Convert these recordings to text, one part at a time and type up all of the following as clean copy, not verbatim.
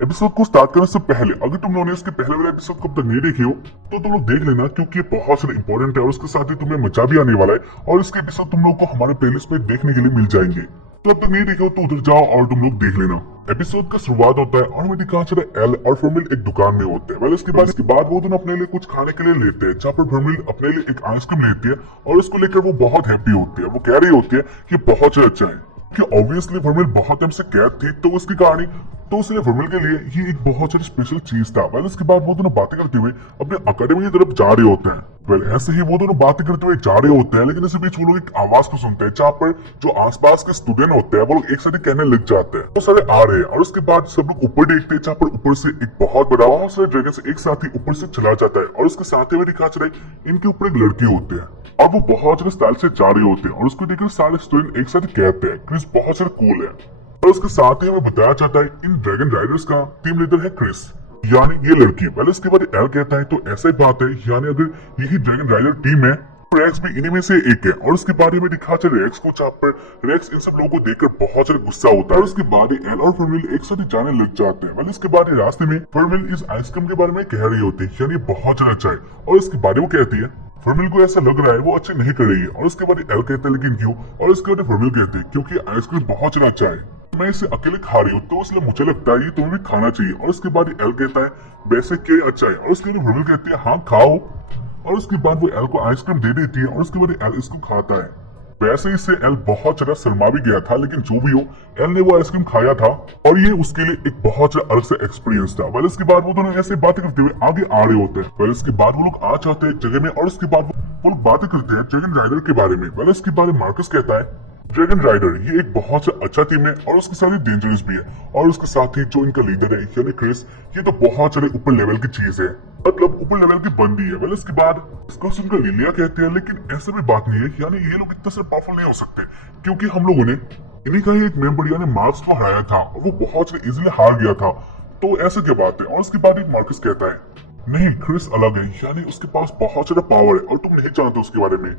Episode को start करने से पहले अगर तुम लोगों ने इसके पहले वाले एपिसोड कब तक नहीं देखे हो तो तुम लोग देख लेना, क्योंकि ये बहुत सारा इंपॉर्टेंट है और उसके साथ ही तुम्हें मजा भी आने वाला है। और इसके एपिसोड तुम लोग को हमारे प्लेलिस्ट पे देखने के लिए मिल जाएंगे, तो अब तक नहीं देखे हो तो उधर जाओ और तुम लोग देख लेना। एपिसोड का शुरुआत होता है और हमें दिखा चला एल और फर्मिल एक दुकान में होते हैं। इसके बाद वो दोनों अपने लिए कुछ खाने के लिए लेते हैं, जहाँ पर फर्मिल अपने लिए एक आइसक्रीम लेती है और उसको लेकर वो बहुत हैप्पी होती है। वो कह रही होती है कि बहुत अच्छा है कि ऑब्वियसली फर्मिल बहुत टाइम से कैद थी, तो उसकी कहानी तो इसलिए फर्मिल के लिए ये एक बहुत सारी स्पेशल चीज था। वेल इसके बाद वो दोनों बातें करते हुए अपने अकेडमी की तरफ जा रहे होते हैं। वेल ऐसे ही वो दोनों बातें करते हुए जा रहे होते हैं, लेकिन इसी बीच वो लोग एक आवाज को सुनते हैं जहाँ पर जो आसपास के स्टूडेंट होते हैं वो लोग एक साथ ही कहने लग जाते हैं। वो सारे आ रहे हैं और उसके बाद सब लोग ऊपर देखते हैं, जहाँ पर ऊपर से एक बहुत सारे ड्रैगन एक साथ ही ऊपर से चला जाता है और उसके साथ ही दिखा चला इनके ऊपर एक लड़की होते हैं और वो बहुत सारे स्टाइल से जा रहे होते हैं और उसको देखकर सारे स्टूडेंट एक साथ कहते हैं क्रिस बहुत सारे कूल है। और उसके साथ ही हमें बताया जाता है इन ड्रैगन राइडर्स का टीम लीडर है क्रिस, यानी ये लड़की। पहले इसके बाद एल कहता है तो ऐसा ही बात है, यानी अगर यही ड्रैगन राइडर टीम है तो रेक्स भी इन्हीं में से एक है। और उसके बारे में दिखा चले रेक्स को, जहाँ पर रेक्स इन सब लोगों को देखकर बहुत ज्यादा गुस्सा होता है और उसके बाद एल और फर्मिल एक साथ जाने लग जाते हैं। वेल इसके बाद रास्ते में फर्मिल इस आइसक्रीम के बारे में कह रही होती है, यानी बहुत ज्यादा अच्छा है। और इसके बारे में कहती है फर्मिल को ऐसा लग रहा है वो अच्छे नहीं कर रही है। और उसके बाद एल कहते हैं लेकिन क्यों? और इसके बाद फर्मिल कहते हैं क्योंकि आइसक्रीम बहुत ज्यादा अच्छा है, मैं इसे अकेले खा रही हूँ तो इसलिए मुझे लगता है ये तुम्हें भी खाना चाहिए। और उसके बाद एल कहता है वैसे क्या अच्छा है? और उसके बाद फर्मिल कहती है हाँ खाओ। और उसके बाद वो एल को आइसक्रीम दे देती है और उसके बाद एल इसको खाता है। वैसे इससे एल बहुत ज्यादा शर्मा भी गया था, लेकिन जो भी हो एल ने वो आइसक्रीम खाया था और ये उसके लिए एक बहुत ज्यादा अलग सा एक्सपीरियंस था। वेल इसके बाद वो दोनों ऐसे बातें करते हुए आगे आ रहे होते हैं। वेल इसके बाद वो लोग आ जाते हैं जगह में और उसके बाद वो लोग बातें करते हैं ड्रैगन राइडर के बारे में। वेल इसके बाद मार्कस कहता है ड्रैगन राइडर ये एक बहुत से अच्छा टीम है और उसके साथ ही डेंजरस भी है। और उसके साथ ही जो इनका लीडर है यानी क्रिस, ये तो बहुत सारे ऊपर लेवल की चीज है, मतलब ऊपर लेवल की बंदी है। वेल इसके बाद इसको सुनकर लिलिया कहते हैं लेकिन ऐसा भी बात नहीं है, यानी ये लोग इतने सारे पावरफुल नहीं हो सकते, क्योंकि हम लोगों ने इन्हीं का ही एक मेंबर यानी मार्क्स को हराया था और वो बहुत से इजिली हार गया था, तो ऐसा क्या बात है? और उसके बाद एक मार्कस कहता है नहीं क्रिस अलग है, यानी उसके पास बहुत सारा पावर है और तुम नहीं जानते उसके बारे में।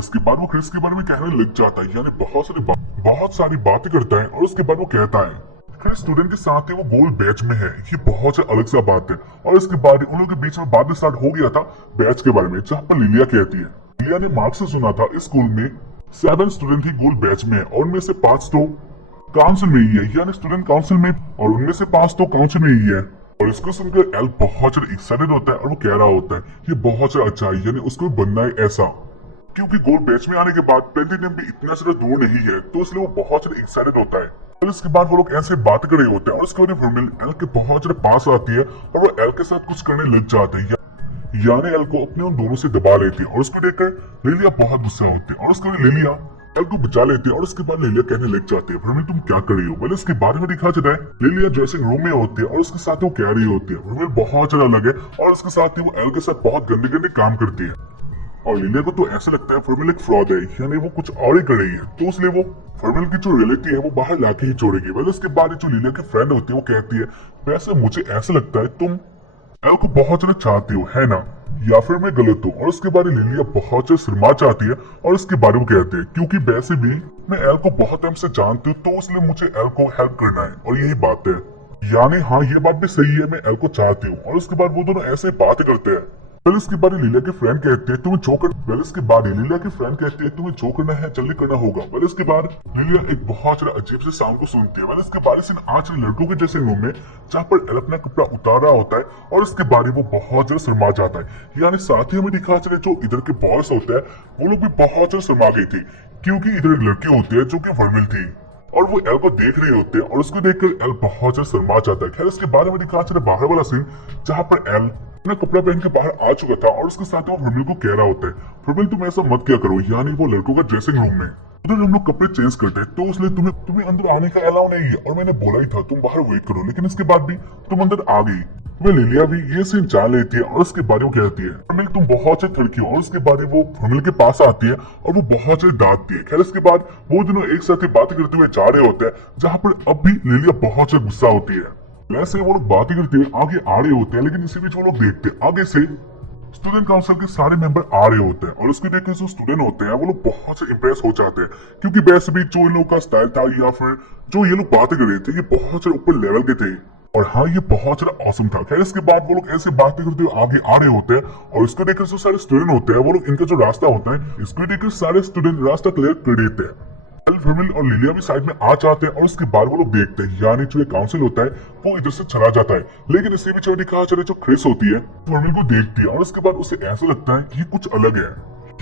इसके बाद वो क्रिस के बारे में कहने लग जाता है, यानी बहुत सारी बातें करता है। और उसके बाद वो कहता है क्रिस स्टूडेंट के साथ ही वो गोल बैच में है, ये बहुत से अलग सा बात है। और इसके बाद उन लोगों के बीच में बात भी स्टार्ट हो गया था बैच के बारे में, जहाँ पर लिलिया कहती है लिलिया ने मार्क्स से सुना था इस स्कूल में 7 स्टूडेंट ही गोल बैच में है और उनमें से 5 तो काउंसिल में ही है, यानी स्टूडेंट काउंसिल में, और उनमें से 5 तो काउंसिल में ही है। और इसको सुनकर एल बहुत ज्यादा एक्साइटेड होता है और वो कह रहा होता है ये बहुत ज्यादा अच्छा है, यानी उसको बनना है ऐसा, क्योंकि गोल बैच में आने के बाद प्लेटिनियम भी इतना ज्यादा दूर नहीं है, तो इसलिए वो बहुत ज्यादा एक्साइटेड होता है। और इसके बाद वो लोग ऐसे बात कर रहे होते हैं और उसके बाद फर्मिल एल के बहुत ज्यादा पास आती है और वो एल के साथ कुछ करने लग जाते हैं, यानी एल को अपने उन दोनों से दबा लेती है। और उसको देखकर लिलिया बहुत गुस्सा होती है और उसके बाद लिलिया एल को बचा लेती है। और उसके बाद लिलिया कहने लग जाती है फर्मिल तुम क्या कर रही हो? वेल इसके बारे में दिखा जाता है लिलिया ड्रेसिंग रूम में होती है और उसके साथ वो कह रही होती है फर्मिल बहुत ज्यादा अलग है और उसके साथ ही वो एल के साथ बहुत गंदे गंदे काम करती है। और लिलिया को तो ऐसा लगता है फर्मिल एक फ्रॉड है, यानी वो कुछ और ही कर रही है, तो इसलिए वो फर्मिल की जो रियलिटी है वो बाहर लाके ही छोड़ेगी। वेल उसके बाद जो लिलिया की फ्रेंड होती है वो कहती है वैसे मुझे ऐसा लगता है तुम एल को बहुत ज्यादा चाहती हो है ना, या फिर मैं गलत हूँ? और उसके बारे में लिलिया बहुत ज्यादा शर्मा चाहती है और इसके बारे में कहते हैं क्योंकि वैसे भी मैं एल को बहुत टाइम से जानती हूँ, तो इसलिए मुझे एल को हेल्प करना है और यही बात है, यानी हाँ ये बात भी सही है, मैं एल को चाहती हूँ। और उसके बाद वो दोनों ऐसे बात करते हैं। वेल इसके बाद लिलिया के फ्रेंड कहते हैं तुम्हें जो कर वेल इसके बाद लिलिया के फ्रेंड कहते हैं तुम्हें जो करना है जल्दी करना होगा। वेल इसके बाद लिलिया एक बहुत ज्यादा अजीब से साउंड को सुनती है। वेल इसके बाद से आज लड़कों के जैसे रूम में जहाँ पर एल अपना कपड़ा उतार रहा होता है और उसके बारे वो बहुत ज्यादा शर्मा जाता है, यानी साथ ही हमें दिखा चले जो इधर के बॉयज होते हैं वो लोग भी बहुत ज्यादा शर्मा गई थी, क्योंकि इधर एक लड़की होती है जो की फर्मिल थी और वो एल को देख रहे होते हैं और उसको देखकर एल बहुत ज्यादा शर्मा जाता है। खैर इसके बारे में दिखा चले बाहर वाला सीन जहाँ पर एल अपना कपड़ा पहन के बाहर आ चुका था और उसके साथ वो फर्मिल को कह रहा होता है फर्मिल तुम ऐसा मत क्या करो, यानी वो लड़कों का ड्रेसिंग रूम में उधर हम लोग कपड़े चेंज करते हैं, तो इसलिए तुम्हें अंदर आने का अलाउ नहीं है और मैंने बोला ही था तुम बाहर वेट करो, लेकिन इसके बाद भी तुम अंदर आ गई। वह लिलिया भी ये सीन जान लेती है और उसके बारे में कहती है फर्मिल तुम बहुत से लड़की हो। और उसके बाद वो फर्मिल के पास आती है और वो बहुत से डांटती है। खैर इसके बाद वो दोनों एक साथ बातें करते हुए जा रहे होते हैं, जहाँ पर अब भी लिलिया बहुत से गुस्सा होती है। वैसे वो लोग बातें करते हुए आगे आ रहे होते हैं, लेकिन इसी बीच वो लोग देखते हैं आगे से स्टूडेंट काउंसिल के सारे मेंबर आ रहे होते हैं और उसके देखकर जो स्टूडेंट होते हैं वो लोग बहुत से इम्प्रेस हो जाते हैं, क्योंकि वैसे भी जो इन लोगों का स्टाइल था या फिर जो ये लोग बातें कर रहे थे ये बहुत से ऊपर लेवल के थे। और हाँ, ये बहुत ज्यादा ऑसम था। खैर इसके बाद वो लोग ऐसे बातें करते हुए आगे आ रहे होते हैं और इसको देखकर जो सारे स्टूडेंट होते हैं वो लोग इनका जो रास्ता होता है इसको देखकर सारे स्टूडेंट रास्ता क्लियर कर देते हैं। वर्मिल और लिलिया भी साइड में आ जाते हैं और उसके बाद वो लोग देखते हैं यानी जो काउंसिल होता है वो इधर से चला जाता है। लेकिन इससे भी चौड़ी कहा चले जो क्रिस होती है वर्मिल को देखती है और उसके बाद उसे ऐसा लगता है कि कुछ अलग है,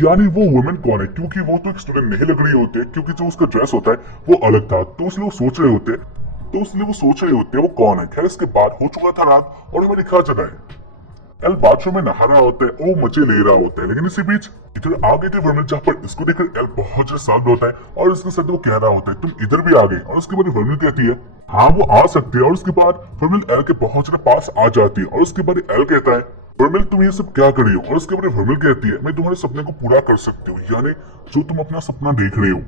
यानी वो वुमेन कौन है, क्योंकि वो तो एक स्टूडेंट नहीं लग रही होती है क्योंकि जो उसका ड्रेस होता है वो अलग था। तो इसलिए वो सोच रहे होते हैं वो कौन है। खैर इसके बाद हो चुका था रात और हमें दिखा चला है एल बाथरूम में नहा रहा होता है और मजे ले रहा होता है। लेकिन इसी बीच इधर आ गए थे वर्मिल, जहाँ पर इसको देखकर एल बहुत ज्यादा शांत होता है और इसके साथ वो कह रहा होता है तुम इधर भी आ गए। और उसके बाद वर्मिल कहती है हाँ वो आ सकते हैं। और उसके बाद वर्मिल एल के बहुत ज्यादा पास आ जाती है और उसके बाद एल कहता है वर्मिल तुम ये सब क्या कर रही हो। और उसके बाद वर्मिल कहती है मैं तुम्हारे सपने को पूरा कर सकती हूँ, यानी जो तुम अपना सपना देख रहे हो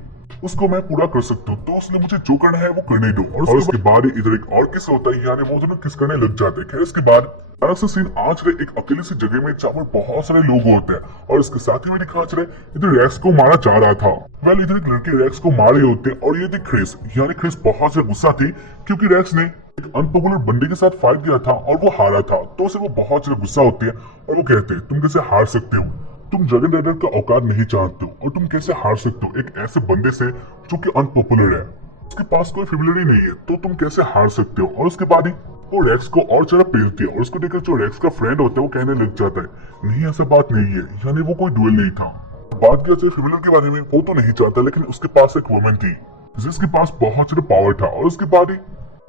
उसको मैं पूरा कर सकता हूँ, तो उसने मुझे जो करना है वो करने दो। और उसके बाद इधर एक और किस होता है, यानी वो दोनों किस करने लग जाते हैं। खैर इसके बाद अलग से सीन आज रहे एक अकेली सी जगह में जहाँ पर बहुत सारे लोग होते हैं और इसके साथ ही में दिखा रहे इधर रैक्स को मारा जा रहा था। वेल इधर एक लड़के रैक्स को मार रहे होते हैं और ये थी क्रिस, यानी क्रिस बहुत से गुस्सा थी क्योंकि रैक्स ने एक अनपॉपुलर बंदे के साथ फाइट किया था और वो हारा था। तो उसे वो बहुत ज्यादा गुस्सा होती है और वो कहते हैं तुम कैसे हार सकते हो, तुम ड्रैगन राइडर का औकात नहीं जानते हो और तुम कैसे हार सकते हो एक ऐसे बंदे से जो कि अनपॉपुलर है, उसके पास कोई फेमिलियरिटी नहीं है, तो तुम कैसे हार सकते हो। और उसके बाद ही वो रैक्स को और ज्यादा पेलती है और उसको देखकर जो रैक्स का फ्रेंड होता है वो कहने लग जाता है नहीं ऐसा बात नहीं है, यानी वो कोई डुएल नहीं था। बात किया जाए फेमिलियर के बारे में वो तो नहीं चाहता, लेकिन उसके पास एक वुमन थी जिसके पास बहुत ज्यादा पावर था। और उसके बाद ही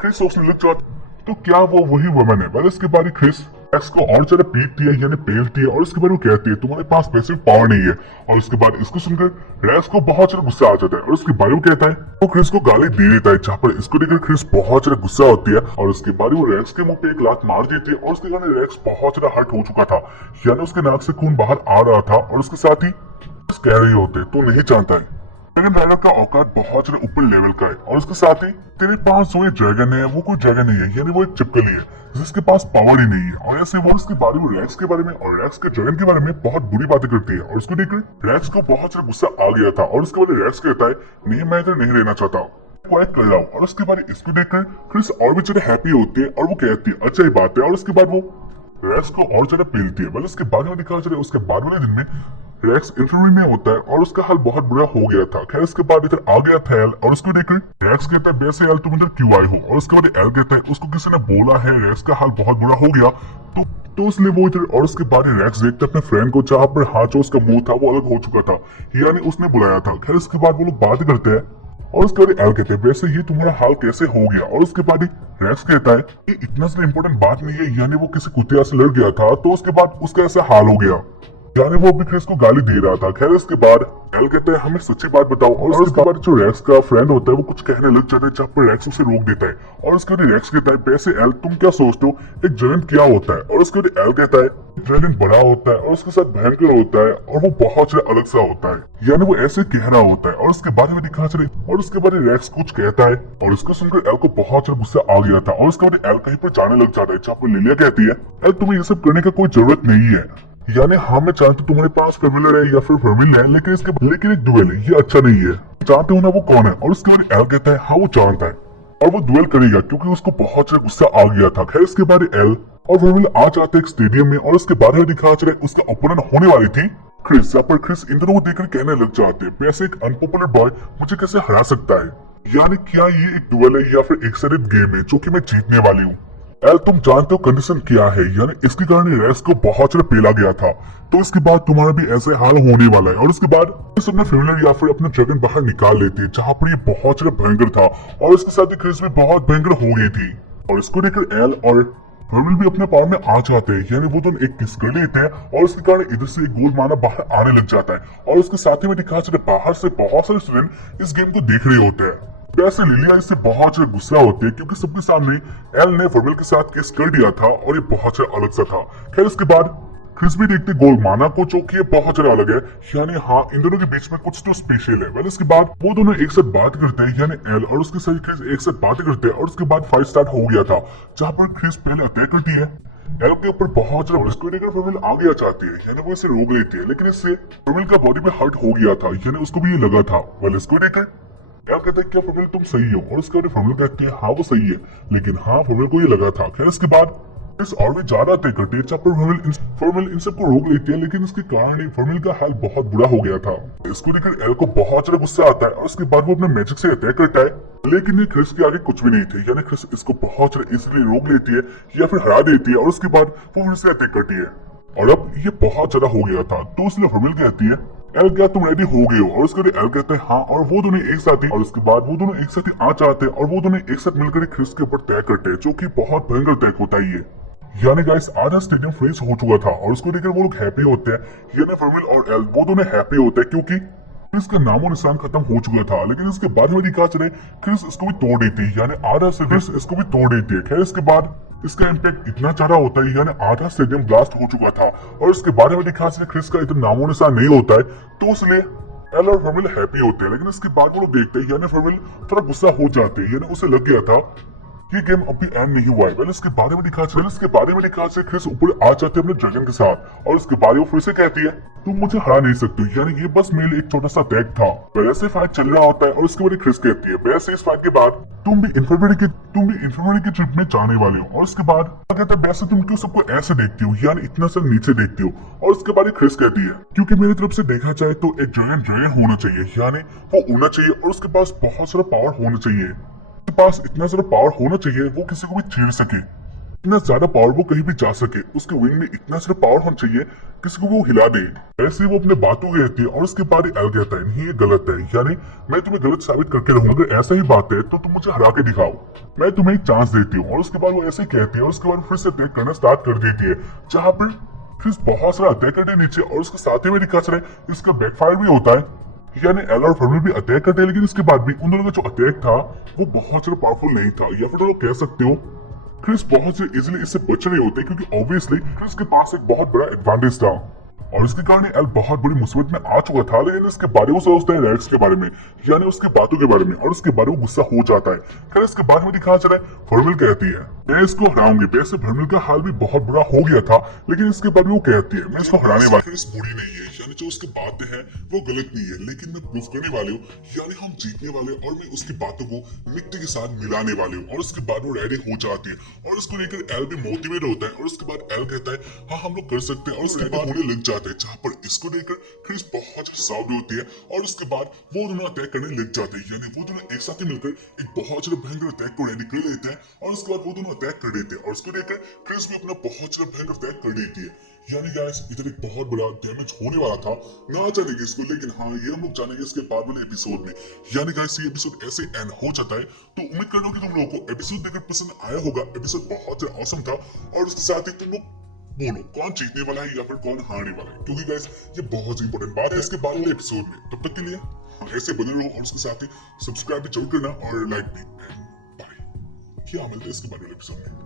क्रिस सोचने लग जाता तो क्या वो वही वुमन है। वेल इसके बाद ही क्रिस रैक्स को और ज्यादा पीटती है यानी पेलती है और उसके बाद वो कहती है तुम्हारे पास पैसिव पावर नहीं है। और उसके बाद इसको सुनकर रैक्स को बहुत ज्यादा गुस्सा आ जाता है और उसके बाद वो कहता है वो क्रिस को गाली दे देता है, जहाँ पर इसको देखकर क्रिस बहुत ज्यादा गुस्सा होती है और उसके बाद वो रैक्स के मुंह पे एक लात मार देती है और उसके कारण रैक्स बहुत ज्यादा हर्ट हो चुका था, यानी उसके नाक से खून बाहर आ रहा था। और उसके साथ ही कह रही होते तो नहीं जानता है ड्रैगन राइडर का औकात बहुत ज्यादा ऊपर लेवल का है। और उसके साथ ही तेरे पास जो ये ड्रैगन है वो कोई ड्रैगन नहीं है, यानी वो एक चिपकली है जिसके पास पावर ही नहीं है। और ऐसे वो उसके बारे में रैक्स के बारे में और रैक्स के ड्रैगन के बारे में बहुत बुरी बातें करती है और उसको देखकर रैक्स को बहुत ज्यादा गुस्सा आ गया था। और उसके बाद रैक्स कहता है नहीं मैं इधर नहीं रहना चाहता, क्वाइट कर रहा हूँ। और उसके बाद इसको देखकर क्रिस और भी ज्यादा हैप्पी होती है और वो कहती है अच्छा ही बात है। और उसके बाद वो रैक्स को और ज्यादा पेलती है। बल उसके बाद में दिखा चले उसके बाद वाले दिन में रैक्स इंफर्मरी में होता है और उसका हाल बहुत बुरा हो गया था। खैर उसके बाद इधर आ गया था एल और उसको देखकर रैक्स कहता है वैसे एल तुम इधर क्यों आए हो। और उसके बाद एल कहता है उसको किसी ने बोला है रैक्स का हाल बहुत बुरा हो गया तो इसलिए वो इधर। और उसके बाद रैक्स देखते अपने फ्रेंड को जहाँ पर हाथ जो उसका मुंह था वो अलग हो चुका था, यानी उसने बुलाया था। खैर उसके बाद वो लोग बात करते हैं और उसके बाद एल कहते हैं वैसे ये तुम्हारा हाल कैसे हो गया। और उसके बाद रैक्स कहता है ये इतना सा इम्पोर्टेंट बात नहीं है, यानी वो किसी कुतिया से लड़ गया था तो उसके बाद उसका ऐसा हाल हो गया, यानी वो अभी क्रिस को गाली दे रहा था। खैर उसके बाद एल कहता है हमें सच्ची बात बताओ। और उसके बाद जो रैक्स का फ्रेंड होता है वो कुछ कहने लग जाता है, जहाँ पर रैक्स उसे रोक देता है। और उसके बाद रैक्स कहता है वैसे एल तुम क्या सोचते हो एक जायंट क्या होता है। और उसके बाद एल कहता है जायंट बड़ा होता है और उसके साथ भयंकर होता है और वो बहुत ज्यादा अलग सा होता है, यानी वो ऐसे कह रहा होता है। और उसके बाद में दिखा चले और उसके बाद रैक्स कुछ कहता है और उसको सुनकर एल को बहुत ज्यादा गुस्सा आ गया था। और उसके बाद एल कहीं पर जाने लग जाता है, जहाँ पर लिलिया कहती है एल तुम्हें ये सब करने का कोई जरूरत नहीं है, यानी हाँ मैं जानती तुम्हारे पास फेमिलियर है या फिर फर्मिल है, लेकिन एक डुएल है ये अच्छा नहीं है, जानते हो ना वो कौन है। और उसके बाद एल कहता है हाँ वो जानता है और वो डुएल करेगा क्योंकि उसको बहुत ज्यादा गुस्सा आ गया था। खैर इसके बाद एल और फर्मिल आ जाते एक स्टेडियम में और उसके बाहर दिखा चले उसका ओपोनेंट होने वाली थी क्रिस, यहाँ पर क्रिस इन दोनों को देखकर कहने लग जाते हैं वैसे एक अनपॉपुलर बॉय मुझे कैसे हरा सकता है, यानी क्या ये एक डुएल है या फिर एक साइडेड गेम है जो कि मैं जीतने वाली हूँ। एल तुम जानते हो कंडीशन क्या है, यानी इसके कारण रैक्स को बहुत ज्यादा पेला गया था, तो इसके बाद तुम्हारा भी ऐसे हाल होने वाला है। और उसके बाद इस अपना फेमिलियर या फिर अपना ड्रैगन बाहर निकाल लेते हैं, जहाँ पर ये बहुत ज्यादा भयंकर था और इसके साथ ही क्रिस भी बहुत भयंकर हो गई थी। और इसको देखकर एल और फर्मिल भी अपने पावर में आ जाते हैं, यानी वो दोनों एक किस कर लेते हैं और उसके कारण इधर से एक गोल माना बाहर आने लग जाता है। और उसके साथ ही में दिखा चले बाहर से बहुत सारे स्टूडेंट इस गेम को देख रहे होते हैं। वैसे लिलिया इससे बहुत ज्यादा गुस्सा होती है क्योंकि सबके सामने एल ने फर्मिल के साथ केस कर दिया था और ये बहुत ज्यादा अलग सा था। खैर इसके बाद क्रिस भी देखते गोलमाना को जो कि बहुत ज्यादा अलग है, यानी हाँ इन दोनों के बीच में कुछ तो स्पेशल है। वेल इसके बाद वो दोनों एक साथ बात करते हैं, यानी एल और उसके साथ क्रिस एक साथ बातें करते हैं और उसके बाद फाइट स्टार्ट हो गया था, जहाँ पर क्रिस पहले अटैक करती है एल के ऊपर बहुत ज्यादा रिस्क लेकर फर्मिल आगे आ जाती है, यानी वो इसे रोक लेती है, लेकिन इससे फर्मिल का बॉडी पे हर्ट हो गया था, यानी उसको भी ये लगा था। वेल इसको लेकर एल कहता है क्या फॉर्मल तुम सही हो, और उसके बाद फॉर्मल कहती है हाँ वो सही है, लेकिन हाँ फॉर्मल को ये लगा था। खैर इसके बाद इस और भी ज्यादा तय करती है, जहाँ पर फॉर्मल इन सबको रोक लेती है, लेकिन इसके कारण ही फॉर्मल का हाल बहुत बुरा हो गया था। इसको लेकर एल को बहुत ज्यादा गुस्सा आता है और उसके बाद वो अपने मैजिक से अटैक करता है, लेकिन ये क्रिस के आगे कुछ भी नहीं थे। यानी क्रिस इसको बहुत ज्यादा इजीली रोक लेती है या फिर हरा देती है, और उसके बाद वो फिर से अटैक करती है। और अब ये बहुत ज्यादा हो गया था, तो इसलिए फॉर्मल कहती है एल क्या तुम रेडी हो गए हो, और उसके बाद एल कहते हैं हाँ, और वो दोनों एक साथ ही, और उसके बाद वो दोनों एक साथ ही आ जाते हैं और वो दोनों एक साथ मिलकर क्रिस के ऊपर अटैक करते हैं, जो कि बहुत भयंकर अटैक होता है ये। यानी गाइस आधा स्टेडियम फ्रीज हो चुका था और उसको लेकर वो लोग हैप्पी होते हैं। यानी फॉर्मल और एल वो दोनों हैप्पी होते हैं क्योंकि क्रिस का नामो निशान खत्म हो चुका था। लेकिन इसके बाद में दिखा चले क्रिस इसको भी तोड़ देती है, यानी आधा से क्रिस इसको भी तोड़ देती है। खैर इसके बाद इसका इम्पैक्ट इतना ज्यादा होता है, यानी आधा स्टेडियम ब्लास्ट हो चुका था, और इसके बारे में दिखा चले क्रिस का इतना नामो निशान नहीं होता है, तो इसलिए एल और फॉर्मल हैप्पी होते हैं। लेकिन इसके बाद वो लोग देखते हैं यानी फॉर्मल थोड़ा गुस्सा हो जाते हैं, यानी उसे लग गया था ये गेम अभी एंड नहीं हुआ है। इसके बारे में दिखा क्रिस ऊपर आ जाते हैं अपने ड्रैगन के साथ, और उसके बारे में फिर से कहती है तुम मुझे हरा नहीं सकते, यानी ये बस मेरे लिए एक छोटा सा अटैक था। वैसे फाइट चल रहा होता है और उसके बाद क्रिस कहती है वैसे इस फाइट के बाद तुम भी इन्फर्मरी की ट्रिप में जाने वाले हो, और उसके बाद कहता है वैसे तुम क्यों सबको ऐसे देखती हो, यानी इतना सब नीचे देखती हो। और उसके बाद क्रिस कहती है क्योंकि मेरी तरफ से देखा जाए तो एक ड्रैगन होना चाहिए, यानी वो उड़ना चाहिए और उसके पास बहुत सारा पावर होना चाहिए। उसके पास इतना ज्यादा पावर होना चाहिए वो किसी को भी चीर सके, इतना ज्यादा पावर वो कहीं भी जा सके, उसके विंग में इतना ज्यादा पावर होना चाहिए किसी को वो हिला दे। ऐसे वो अपने बातों कहती है और उसके बाद एल कहता है नहीं ये गलत है, यानी मैं तुम्हें गलत साबित करके रहूंगा, अगर ऐसा ही बात है तो तुम मुझे हरा के दिखाओ, मैं तुम्हें एक चांस देती हूँ। और उसके बाद वो ऐसे ही कहती है और उसके बाद फिर से अटैक करना स्टार्ट कर देती है, जहाँ पर क्रिस बहुत सारा अटैक करते नीचे, और उसके साथ ही में दिखा चले इसका बैकफायर भी होता है, यानी एल और फॉर्मल भी अटैक करते हैं, लेकिन इसके बाद भी उन दोनों का जो अटैक था वो बहुत ज्यादा पावरफुल नहीं था, या फिर लोग कह सकते हो क्रिस बहुत से इजीली इससे बच रहे होते क्योंकि ऑब्वियसली क्रिस के पास एक बहुत बड़ा एडवांटेज था, और इसके कारण एल बहुत बड़ी मुसीबत में आ चुका था। लेकिन इसके बारे में सोचता है रेक्स के बारे में, यानी उसके बातों के बारे में, और उसके बारे में गुस्सा हो जाता है। खैर इसके बाद में दिखा चला है फॉर्मल कहती है मैं इसको हराऊंगी। वैसे फॉर्मल का हाल भी बहुत बुरा हो गया था, लेकिन इसके बाद वो कहती है मैं इसको हराने वाली क्रिस बुरी नहीं है, यानी जो उसकी बातें हैं वो गलत नहीं है, लेकिन मैं प्रूफ करने वाली हूँ, यानी हम जीतने वाले, और मैं उसकी बातों को मिट्टी के साथ मिलाने वाली हूँ। और उसके बाद वो रेडी हो जाती है और उसको लेकर एल भी मोटिवेट होता है, और उसके बाद एल कहता है हाँ हम लोग कर सकते हैं, और उसके बाद होने लग जाते हैं, जहाँ पर इसको लेकर क्रिस बहुत सावधान होती है, और उसके बाद वो दोनों अटैक करने लग जाते हैं, यानी वो दोनों एक साथ ही मिलकर एक बहुत ज्यादा भयंकर अटैक को रेडी कर लेते हैं, और उसके बाद वो दोनों अटैक कर देते हैं, और उसको लेकर क्रिस भी अपना बहुत ज्यादा भयंकर अटैक कर देती है। यानी गाइस इधर एक बहुत बड़ा डैमेज होने वाला था, ना जानेंगे इसको, लेकिन हाँ ये हम लोग जानेंगे इसके बाद वाले एपिसोड में। यानी गाइस ये एपिसोड ऐसे एंड हो जाता है, तो उम्मीद कर रहा हूँ कि तुम लोगों को एपिसोड देखकर पसंद आया होगा। एपिसोड बहुत ज्यादा ऑसम था, और उसके साथ ही तुम लोग बोलो कौन जीतने वाला है या फिर कौन हारने वाला है, क्योंकि गाइस ये बहुत इंपॉर्टेंट बात है इसके बाद वाले एपिसोड में। तब तक के लिए ऐसे बने रहो, और उसके साथ ही सब्सक्राइब भी जरूर करना और लाइक भी। बाय, क्या मिलता है इसके बाद वाले एपिसोड में।